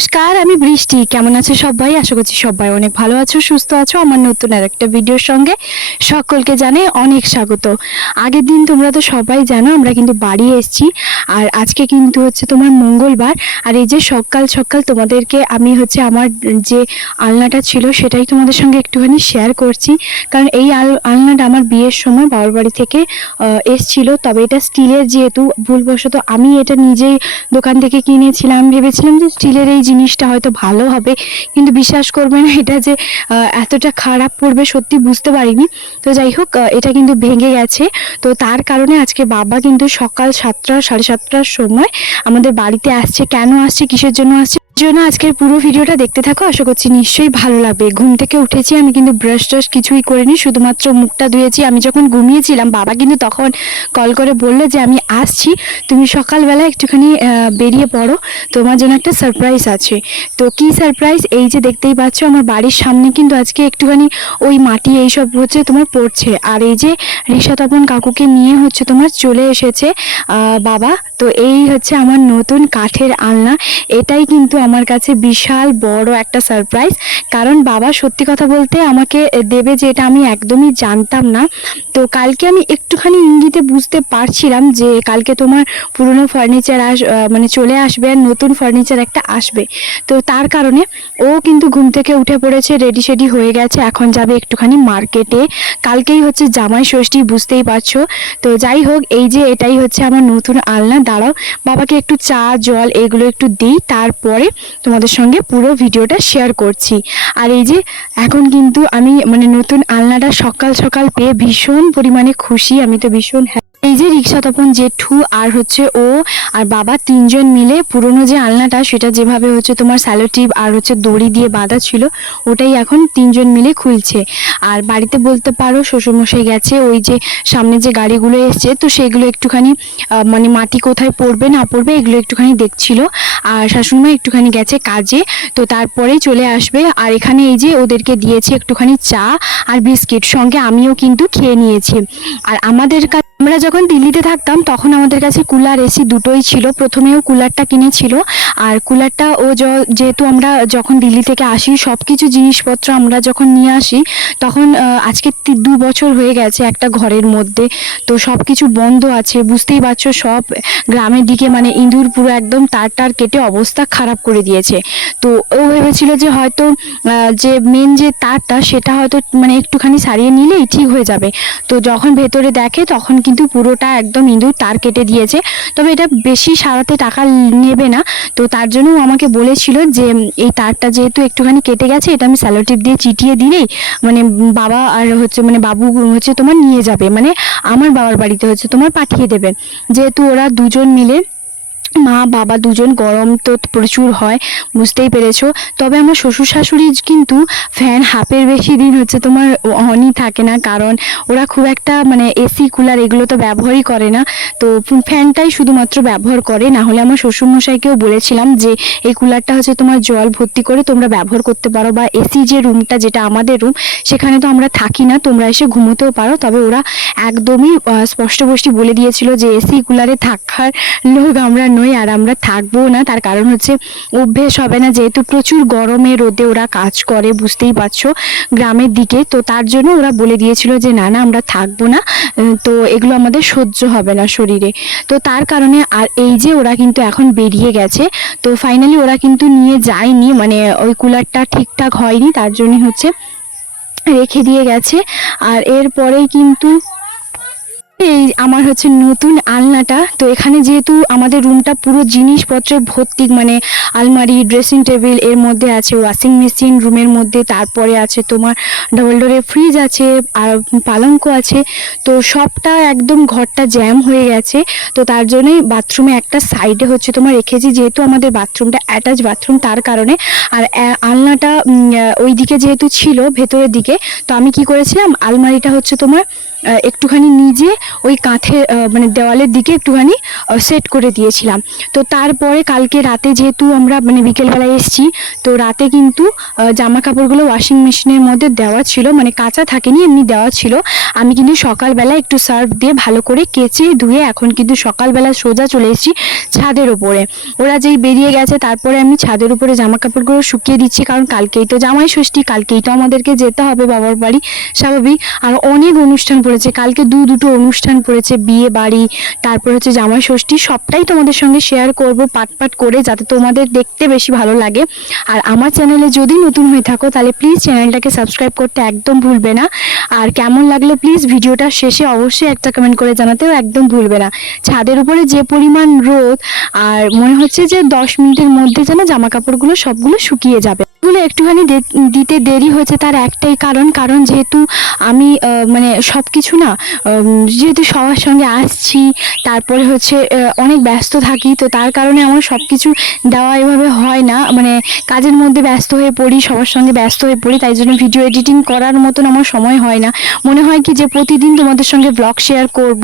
নমস্কার, আমি বৃষ্টি। কেমন আছো সবাই? আশা করছি সবাই অনেক ভালো আছো, সুস্থ আছো। আমার নতুন আর একটা ভিডিওর সঙ্গে সকলকে জানাই অনেক স্বাগত। আগের দিন তোমরা তো সবাই জানো আমরা কিন্তু বাড়ি এসেছি, আর আজকে কিন্তু হচ্ছে তোমার মঙ্গলবার। আর এই যে সকাল সকাল তোমাদেরকে আমি হচ্ছে আমার যে আলনাটা ছিল সেটাই তোমাদের সঙ্গে একটুখানি শেয়ার করছি। কারণ এই আলনাটা আমার বিয়ের সময় বাবার বাড়ি থেকে এসছিল। তবে এটা স্টিলের, যেহেতু ভুলবশত আমি এটা নিজেই দোকান থেকে কিনেছিলাম, ভেবেছিলাম যে স্টিলের এই জিনিসটা হয়তো ভালো হবে, কিন্তু বিশ্বাস করবে না এটা যে এতটা খারাপ পড়বে সত্যি বুঝতে পারিনি। তো যাই হোক, এটা কিন্তু ভেঙে গেছে। তো তার কারণে আজকে বাবা কিন্তু সকাল 7টা 7:30টার সময় আমাদের বাড়িতে আসছে। কেন আসছে, কিসের জন্য আসছে, জন্য আজকের পুরো ভিডিওটা দেখতে থাকো। আশা করছি নিশ্চয়ই ভালো লাগবে। ঘুম থেকে উঠেছি আমি, কিন্তু ব্রাশ টাশ কিছুই করিনি, শুধুমাত্র মুখটা ধুয়েছি। আমি যখন ঘুমিয়েছিলাম বাবা কিন্তু তখন কল করে বললো যে আমি আসছি, তুমি সকালবেলা একটুখানি বেরিয়ে পড়ো, তোমার জন্য একটা সারপ্রাইজ আছে। তো কি সারপ্রাইজ, এই যে দেখতেই পাচ্ছ আমার বাড়ির সামনে কিন্তু আজকে একটুখানি ওই মাটি এইসব হচ্ছে তোমার পড়ছে। আর এই যে রিক্সা তপন কাকুকে নিয়ে হচ্ছে তোমার চলে এসেছে বাবা। তো এই হচ্ছে আমার নতুন কাঠের আলনা। এটাই কিন্তু আমার কাছে বিশাল বড় একটা সারপ্রাইজ, কারণ বাবা সত্যি কথা বলতে আমাকে দেবে যে এটা আমি একদমই জানতাম না। তো কালকে আমি একটুখানি ইঙ্গিতে বুঝতে পারছিলাম যে কালকে তোমার পুরনো ফার্নিচার মানে চলে আসবে আর নতুন ফার্নিচার একটা আসবে। তো তার কারণে ও কিন্তু ঘুম থেকে উঠে পড়েছে, রেডি সেডি হয়ে গেছে, এখন যাবে একটুখানি মার্কেটে। কালকেই হচ্ছে জামাই ষষ্ঠী, বুঝতেই পারছো। তো যাই হোক, এই যে এটাই হচ্ছে আমার নতুন আলনা। দাঁড়াও বাবাকে একটু চা জল এগুলো একটু দিই, তারপরে তোমাদের সঙ্গে পুরো ভিডিওটা শেয়ার করছি। আর এই যে এখন কিন্তু আমি মানে নতুন আলনাটা সকাল সকাল পেয়ে ভীষণ পরিমাণে খুশি। আমি তো ভীষণ এই যে রিক্সা তপন জেঠু আর হচ্ছে ও আর বাবা তিনজন মিলে পুরনো যে আলনাটা সেটা যেভাবে হচ্ছে তোমার স্যালোটিপ আর হচ্ছে দড়ি দিয়ে বাঁধা ছিল ওটাই এখন তিনজন মিলে খুলছে। আর বাড়িতে বলতে পারো শ্বশুরমশাই গেছে, ওই যে সামনে যে গাড়িগুলো এসছে তো সেগুলো একটুখানি মানে মাটি কোথায় পড়বে না পড়বে এগুলো একটুখানি দেখছিল। আর শাশুড়িমা একটুখানি গেছে কাজে, তো তারপরেই চলে আসবে। আর এখানে এই যে ওদেরকে দিয়েছি একটুখানি চা আর বিস্কিট, সঙ্গে আমিও কিন্তু খেয়ে নিয়েছি। আর আমরা যখন দিল্লিতে থাকতাম তখন আমাদের কাছে কুলার এসি দুটোই ছিল। প্রথমেও কুলারটা কিনেছিল, আর কুলারটা যেহেতু আমরা যখন দিল্লি থেকে আসি সব কিছু জিনিসপত্র আমরা যখন নিয়ে আসি তখন আজকে 2 বছর হয়ে গেছে একটা ঘরের মধ্যে, তো সব কিছু বন্ধ আছে, বুঝতেই পারছো। সব গ্রামের দিকে মানে ইঁদুর পুরো একদম তার কেটে অবস্থা খারাপ করে দিয়েছে। তো ও ভেবেছিল যে হয়তো যে মেন যে তারটা সেটা হয়তো মানে একটুখানি সারিয়ে নিলেই ঠিক হয়ে যাবে। তো যখন ভেতরে দেখে তখন কিন্তু পুরোটা একদম ইঁদুর তার কেটে দিয়েছে। তবে এটা বেশি সারাতে টাকা নেবে না, তো তার জন্য আমাকে বলেছিল যে এই তারটা যেহেতু একটুখানি কেটে গেছে এটা আমি স্যালোটিপ দিয়ে চিটিয়ে দিলেই মানে বাবা আর হচ্ছে মানে বাবু হচ্ছে তোমার নিয়ে যাবে, মানে আমার বাবার বাড়িতে হচ্ছে তোমার পাঠিয়ে দেবে। যেহেতু ওরা দুজন মিলে মা বাবা দুজন, গরম তো প্রচুর হয় বুঝতেই পেরেছো। তবে আমার শ্বশুর শাশুড়ি কিন্তু ফ্যান হাফের বেশি দিন হচ্ছে তোমার অনই থাকে না, কারণ ওরা খুব একটা মানে এসি কুলার এগুলো তো ব্যবহারই করে না, তো ফ্যানটাই শুধুমাত্র ব্যবহার করে। না হলে আমার শ্বশুরমশাইকেও বলেছিলাম যে এই কুলারটা হচ্ছে তোমার জল ভর্তি করে তোমরা ব্যবহার করতে পারো, বা এসি যে রুমটা যেটা আমাদের রুম সেখানে তো আমরা থাকি না, তোমরা এসে ঘুমোতেও পারো। তবে ওরা একদমই স্পষ্টবষ্টি বলে দিয়েছিল যে এসি কুলারে থাকার লোক আমরা নই, আর আমরা থাকবো না। তার কারণ হচ্ছে অভ্যেস হবে না, যেহেতু প্রচুর গরমে রোদে ওরা কাজ করে, বুঝতেই পারছো গ্রামের দিকে। তো তার জন্য ওরা বলে দিয়েছিল যে না না আমরা থাকবো না, তো এগুলো আমাদের সহ্য হবে না শরীরে। তো তার কারণে আর এই যে ওরা কিন্তু এখন বেরিয়ে গেছে। তো ফাইনালি ওরা কিন্তু নিয়ে যায়নি, মানে ওই কুলারটা ঠিকঠাক হয়নি তার জন্য হচ্ছে রেখে দিয়ে গেছে। আর এরপরেই কিন্তু এই আমার হচ্ছে নতুন আলনাটা। তো এখানে যেহেতু আমাদের রুমটা পুরো জিনিসপত্রে ভর্তি, মানে আলমারি, ড্রেসিং টেবিল, এর মধ্যে আছে ওয়াশিং মেশিন রুমের মধ্যে, তারপরে আছে তোমার ডবল ডোরের ফ্রিজ আছে আর পালঙ্ক আছে। তো সবটা একদম ঘরটা জ্যাম হয়ে গেছে। তো তার জন্যই বাথরুমে একটা সাইডে হচ্ছে তোমার রেখেছি, যেহেতু আমাদের বাথরুমটা অ্যাটাচ বাথরুম তার কারণে। আর আলনাটা ওই দিকে যেহেতু ছিল ভেতরের দিকে, তো আমি কি করেছিলাম আলমারিটা হচ্ছে তোমার একটুখানি নিজে ওই কাঁথের মানে দেওয়ালের দিকে একটুখানি সেট করে দিয়েছিলাম। তো তারপরে কালকে রাতে যেহেতু আমরা মানে বিকেলবেলায় এসেছি, তো রাতে কিন্তু জামা কাপড়গুলো ওয়াশিং মেশিনের মধ্যে দেওয়া ছিল, মানে কাঁচা থাকেনি, এমনি দেওয়া ছিল। আমি কিন্তু সকালবেলা একটু সার্ফ দিয়ে ভালো করে কেচে ধুয়ে এখন কিন্তু সকালবেলা সোজা চলে এসেছি ছাদের উপরে। ওরা যেই বেরিয়ে গেছে তারপরে আমি ছাদের উপরে জামা কাপড়গুলো শুকিয়ে দিচ্ছি, কারণ কালকেই তো জামাই ষষ্ঠী, কালকেই তো আমাদেরকে যেতে হবে বাবার বাড়ি, স্বাভাবিক। আর অনেক অনুষ্ঠান পড়েছে কালকে, দুটো অনুষ্ঠান পড়েছে, বিয়ে বাড়ি, তারপর হচ্ছে জামাই ষষ্ঠী, সবটাই তোমাদের সঙ্গে শেয়ার করব পাট করে, যাতে তোমাদের দেখতে বেশি ভালো লাগে। আর আমার চ্যানেলে যদি নতুন হয়ে থাকো তাহলে প্লিজ চ্যানেলটাকে সাবস্ক্রাইব করতে একদম ভুলবে না। আর কেমন লাগলো প্লিজ ভিডিওটা শেষে অবশ্যই একটা কমেন্ট করে জানাতেও একদম ভুলবে না। ছাদের উপরে যে পরিমাণ রোদ, আর মনে হচ্ছে যে 10 মিনিটের মধ্যে যেন জামা কাপড়গুলো সবগুলো শুকিয়ে যাবে। এগুলো একটুখানি দিতে দেরি হয়েছে, তার একটাই কারণ যেহেতু আমি মানে সব কিছু না, যেহেতু সবার সঙ্গে আসছি, তারপরে হচ্ছে অনেক ব্যস্ত থাকি, তো তার কারণে আমার সব কিছু দেওয়া এভাবে হয় না, মানে কাজের মধ্যে ব্যস্ত হয়ে পড়ি, সবার সঙ্গে ব্যস্ত হয়ে পড়ি, তাই জন্য ভিডিও এডিটিং করার মতন আমার সময় হয় না। মনে হয় কি যে প্রতিদিন তোমাদের সঙ্গে ব্লগ শেয়ার করব।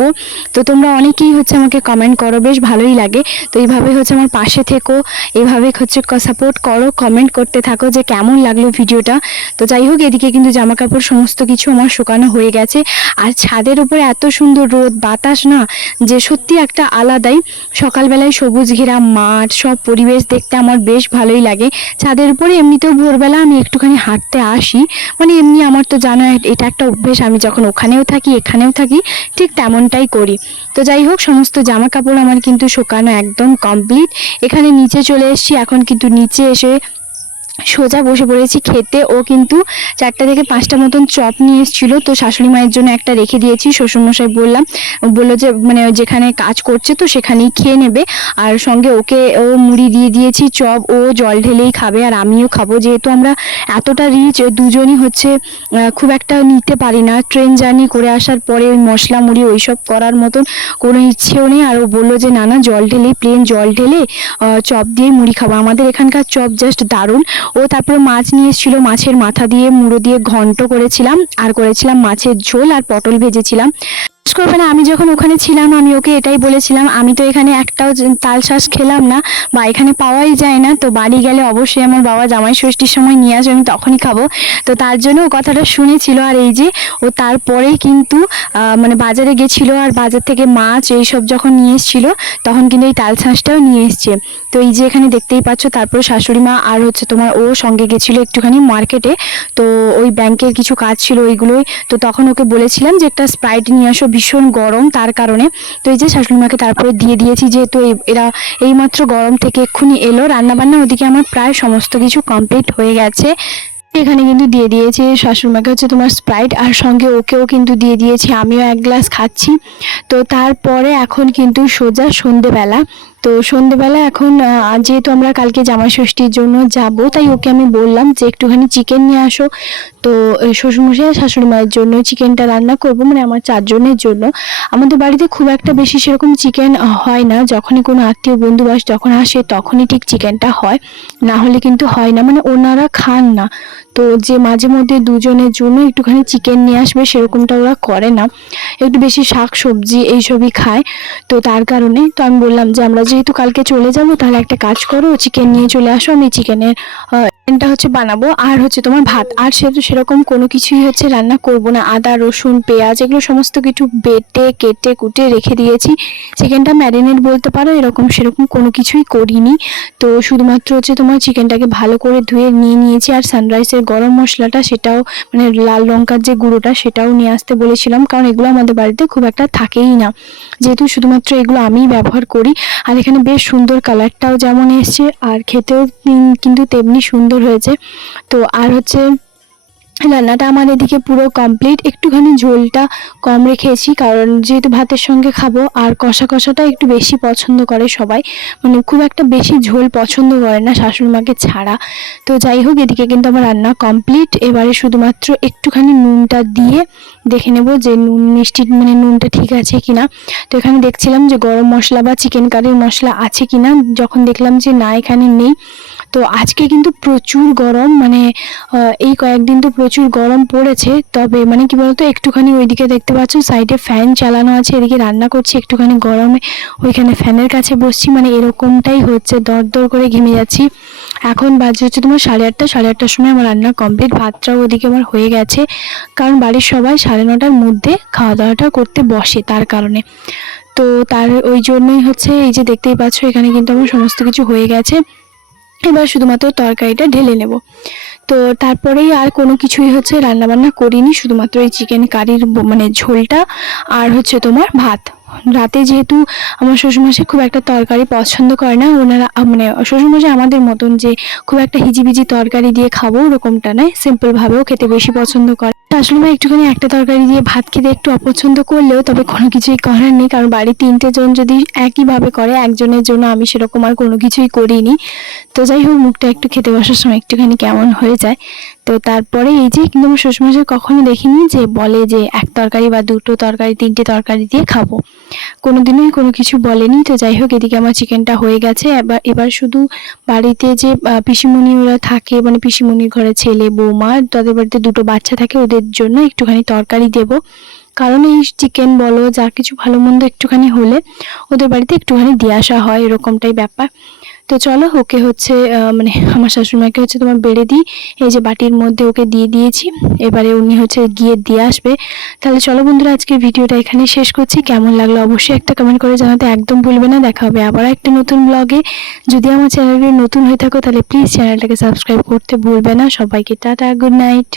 তো তোমরা অনেকেই হচ্ছে আমাকে কমেন্ট করো, বেশ ভালোই লাগে। তো এইভাবে হচ্ছে আমার পাশে থেকো, এইভাবে হচ্ছে সাপোর্ট করো, কমেন্ট করতে থাকো যে কেমন লাগলো ভিডিওটা। তো যাই হোক, এদিকে কিন্তু জামা কাপড় সমস্ত কিছু আমার শুকানো হয়ে গেছে। আর ছাদের উপরে এত সুন্দর রোদ বাতাস না, যে সত্যি একটা আলাদাই। সকালবেলায় সবুজ ঘেরা মাঠ, সব পরিবেশ দেখতে আমার বেশ ভালোই লাগে। ছাদের উপরে এমনিতেও ভোরবেলা আমি একটুখানি হাঁটতে আসি, মানে এমনি আমার তো জানো এটা একটা অভ্যেস, আমি যখন ওখানেও থাকি এখানেও থাকি ঠিক তেমনটাই করি। তো যাই হোক, সমস্ত জামা কাপড় আমার কিন্তু শুকানো একদম কমপ্লিট। এখানে নিচে চলে এসেছি, এখন কিন্তু নিচে এসে সোজা বসে পড়েছি খেতে। ও কিন্তু 4টা থেকে 5টা মতন চপ নিয়ে এসেছিল, তো শাশুড়ি মায়ের জন্য একটা রেখে দিয়েছি। শ্বশুরমশাই বললো যে মানে যেখানে কাজ করছে তো সেখানেই খেয়ে নেবে, আর সঙ্গে ওকে মুড়ি দিয়ে দিয়েছি, চপ ও জল ঢেলেই খাবে আর আমিও খাবো। যেহেতু আমরা এতটা রিচ দুজনই হচ্ছে খুব একটা নিতে পারি না, ট্রেন জার্নি করে আসার পরে ওই মশলা মুড়ি ওইসব করার মতন কোনো ইচ্ছেও নেই। আর ও বললো যে না জল ঢেলেই, প্লেন জল ঢেলে চপ দিয়ে মুড়ি খাবো। আমাদের এখানকার চপ জাস্ট দারুণ। ও তারপরে মাছ নিয়ে এসেছিল, মাছের মাথা দিয়ে মুড়ো দিয়ে ঘন্ট করেছিলাম, আর করেছিলাম মাছের ঝোল, আর পটল ভেজেছিলাম। করবে না, আমি যখন ওখানে ছিলাম আমি ওকে এটাই বলেছিলাম, আমি তো এখানে একটাও তাল শাঁস খেলাম না, বা এখানে পাওয়াই যায় না, তো বাড়ি গেলে অবশ্যই আমার বাবা জামাই ষষ্ঠীর সময় নিয়ে আসবে, আমি তখনই খাবো। তো তার জন্য ও কথাটা শুনেছিল। আর এই যে ও তারপরেই কিন্তু মানে বাজারে গেছিলো, আর বাজার থেকে মাছ এইসব যখন নিয়ে এসেছিলো তখন কিন্তু এই তাল শাঁসটাও নিয়ে এসছে। তো এই যে এখানে দেখতেই পাচ্ছ। তারপরে শাশুড়ি মা আর হচ্ছে তোমার ও সঙ্গে গেছিলো একটুখানি মার্কেটে, তো ওই ব্যাংকের কিছু কাজ ছিল ওইগুলোই। তো তখন ওকে বলেছিলাম যে একটা স্প্রাইট নিয়ে আসো, ভীষণ গরম তার কারণে। তো এই যে শাশুড়ি মাকে তারপরে দিয়ে দিয়েছি, যেহেতু এরা এইমাত্র গরম থেকে এক্ষুনি এলো। রান্নাবান্না ওদিকে আমার প্রায় সমস্ত কিছু কমপ্লিট হয়ে গেছে। এখানে কিন্তু দিয়ে দিয়েছে শাশুড়িমাকে হচ্ছে তোমার স্প্রাইট, আর সঙ্গে ওকেও কিন্তু দিয়ে দিয়েছি, আমিও এক গ্লাস খাচ্ছি। তো তারপরে এখন কিন্তু সোজা সন্ধেবেলা। তো সন্ধেবেলা এখন যেহেতু আমরা কালকে জামাই ষষ্ঠীর জন্য যাব, তাই ওকে আমি বললাম যে একটুখানি চিকেন নিয়ে আসো। তো শ্বশুরমশাই আর শাশুড়ি মায়ের জন্য চিকেনটা রান্না করব, মানে আমার 4 জনের জন্য। আমাদের বাড়িতে খুব একটা বেশি সেরকম চিকেন হয় না, যখনই কোনো আত্মীয় বন্ধুবাস যখন আসে তখনই ঠিক চিকেনটা হয়, না হলে কিন্তু হয় না, মানে ওনারা খান না। তো যে মাঝে মধ্যে দুজনের জন্য একটুখানি চিকেন নিয়ে আসবে সেরকমটা ওরা করে না, একটু বেশি শাক সবজি এইসবই খায়। তো তার কারণে তো আমি বললাম যে আমরা যেহেতু কালকে চলে যাব, তাহলে একটা কাজ করো, চিকেন নিয়ে চলে আসো, আমি চিকেনটা হচ্ছে বানাবো, আর হচ্ছে তোমার ভাত। আর সেরকম কোনো কিছুই হচ্ছে রান্না করব না, আদা রসুন পেঁয়াজ এগুলো সমস্ত কিছু বেটে কেটে কুটে রেখে দিয়েছি। চিকেনটা ম্যারিনেট বলতে পারো, সেরকম কোনো কিছুই করিনি। তো শুধুমাত্র হচ্ছে তোমার চিকেনটাকে ভালো করে ধুয়ে নিয়ে নিয়েছি, আর সানরাইসের গরম মশলাটা সেটাও, মানে লাল লঙ্কার যে গুঁড়োটা সেটাও নিয়ে আসতে বলেছিলাম, কারণ এগুলো আমাদের বাড়িতে খুব একটা থাকেই না, যেহেতু শুধুমাত্র এগুলো আমিই ব্যবহার করি। আর এখানে বেশ সুন্দর কালারটাও যেমন এসছে, আর খেতেও কিন্তু তেমনি সুন্দর হয়েছে। তো আর হচ্ছে রান্নাটা আমার এদিকে পুরো কমপ্লিট। একটুখানি ঝোলটা কম রেখেছি, কারণ যেহেতু ভাতের সঙ্গে খাবো, আর কষা কষাটা একটু বেশি পছন্দ করে সবাই, মানে খুব একটা বেশি ঝোল পছন্দ করে না শাশুড়ি মাকে ছাড়া। তো যাই হোক, এদিকে কিন্তু আমার রান্না কমপ্লিট। এবারে শুধুমাত্র একটুখানি নুনটা দিয়ে দেখে নেব যে নুন মিষ্টি, মানে নুনটা ঠিক আছে কিনা। তো এখানে দেখছিলাম যে গরম মশলা বা চিকেন কারির মশলা আছে কিনা, যখন দেখলাম যে না এখানে নেই, তো আজকে কিন্তু প্রচুর গরম, মানে এই কয়েকদিন তো প্রচুর গরম পড়েছে। তবে মানে কি বলতো, একটুখানি ওইদিকে দেখতে পাচ্ছ সাইডে ফ্যান চালানো আছে, এদিকে রান্না করছি, একটুখানি গরমে ওইখানে ফ্যানের কাছে বসছি, মানে এরকমটাই হচ্ছে, দর করে ঘেমে যাচ্ছি। এখন বাজে হচ্ছে তোমার 8:30, 8:30টার সময় আমার রান্না কমপ্লিট, ভাতটাও ওদিকে আমার হয়ে গেছে, কারণ বাড়ির সবাই 9:30টার মধ্যে খাওয়া দাওয়াটা করতে বসে, তার কারণে। তো তার ওই জন্যই হচ্ছে, এই যে দেখতেই পাচ্ছ এখানে কিন্তু আমার সমস্ত কিছু হয়ে গেছে। এবার শুধুমাত্র তরকারিটা ঢেলে নেব। তো তারপরেই আর কোনো কিছুই হচ্ছে রান্নাবান্না করিনি, শুধুমাত্র এই চিকেন কারির মানে ঝোলটা আর হচ্ছে তোমার ভাত। রাতে যেহেতু আমার শ্বশুরমশাই খুব একটা তরকারি পছন্দ করে না, ওনারা মানে শ্বশুরমশাই আমাদের মতন যে খুব একটা হিজিবিজি তরকারি দিয়ে খাবো ওরকমটা নয়, সিম্পলভাবেও খেতে বেশি পছন্দ করে। আসলে ভাই একটুখানি একটা তরকারি দিয়ে ভাত খেতে একটু অপছন্দ করলেও তবে কোনো কিছুই করার নেই, কারণ বাড়ির 3টে জন যদি একইভাবে করে, একজনের জন্য আমি সেরকম আর কোনো কিছুই করিনি। তো যাই হোক, মুখটা একটু খেতে বসার সময় একটুখানি কেমন হয়ে যায়। তো তারপরে এই যে, কিন্তু আমার শ্বশুরমশাই কখনো দেখিনি যে বলে যে এক তরকারি বা 2টো তরকারি 3টে তরকারি দিয়ে খাবো, কোনোদিনই কোনো কিছু বলেনি। তো যাই হোক, এদিকে আমার চিকেনটা হয়ে গেছে। এবার শুধু বাড়িতে যে পিসিমণি ওরা থাকে, মানে পিসিমণির ঘরে ছেলে বৌমা, তাদের বাড়িতে 2টো বাচ্চা থাকে, ওদের জন্য একটুখানি তরকারি দেব, কারণ এই চিকেন বলো যা কিছু ভালো মন্দ একটুখানি হলে ওদের বাড়িতে একটুখানি দিয়ে আসা হয়, এরকমটাই ব্যাপার। তো চলো, ওকে হচ্ছে মানে আমার শাশুড়িমাকে হচ্ছে তোমার বেড়ে দিই, এই যে বাটির মধ্যে ওকে দিয়ে দিয়েছি, এবারে উনি হচ্ছে গিয়ে দিয়ে আসবে। তাহলে চলো বন্ধুরা, আজকের ভিডিওটা এখানে শেষ করছি। কেমন লাগলো অবশ্যই একটা কমেন্ট করে জানাতে একদম ভুলবে না। দেখা হবে আবার একটা নতুন ব্লগে। যদি আমার চ্যানেলে নতুন হয়ে থাকো তাহলে প্লিজ চ্যানেলটাকে সাবস্ক্রাইব করতে ভুলবে না। সবাইকে টাটা, গুড নাইট।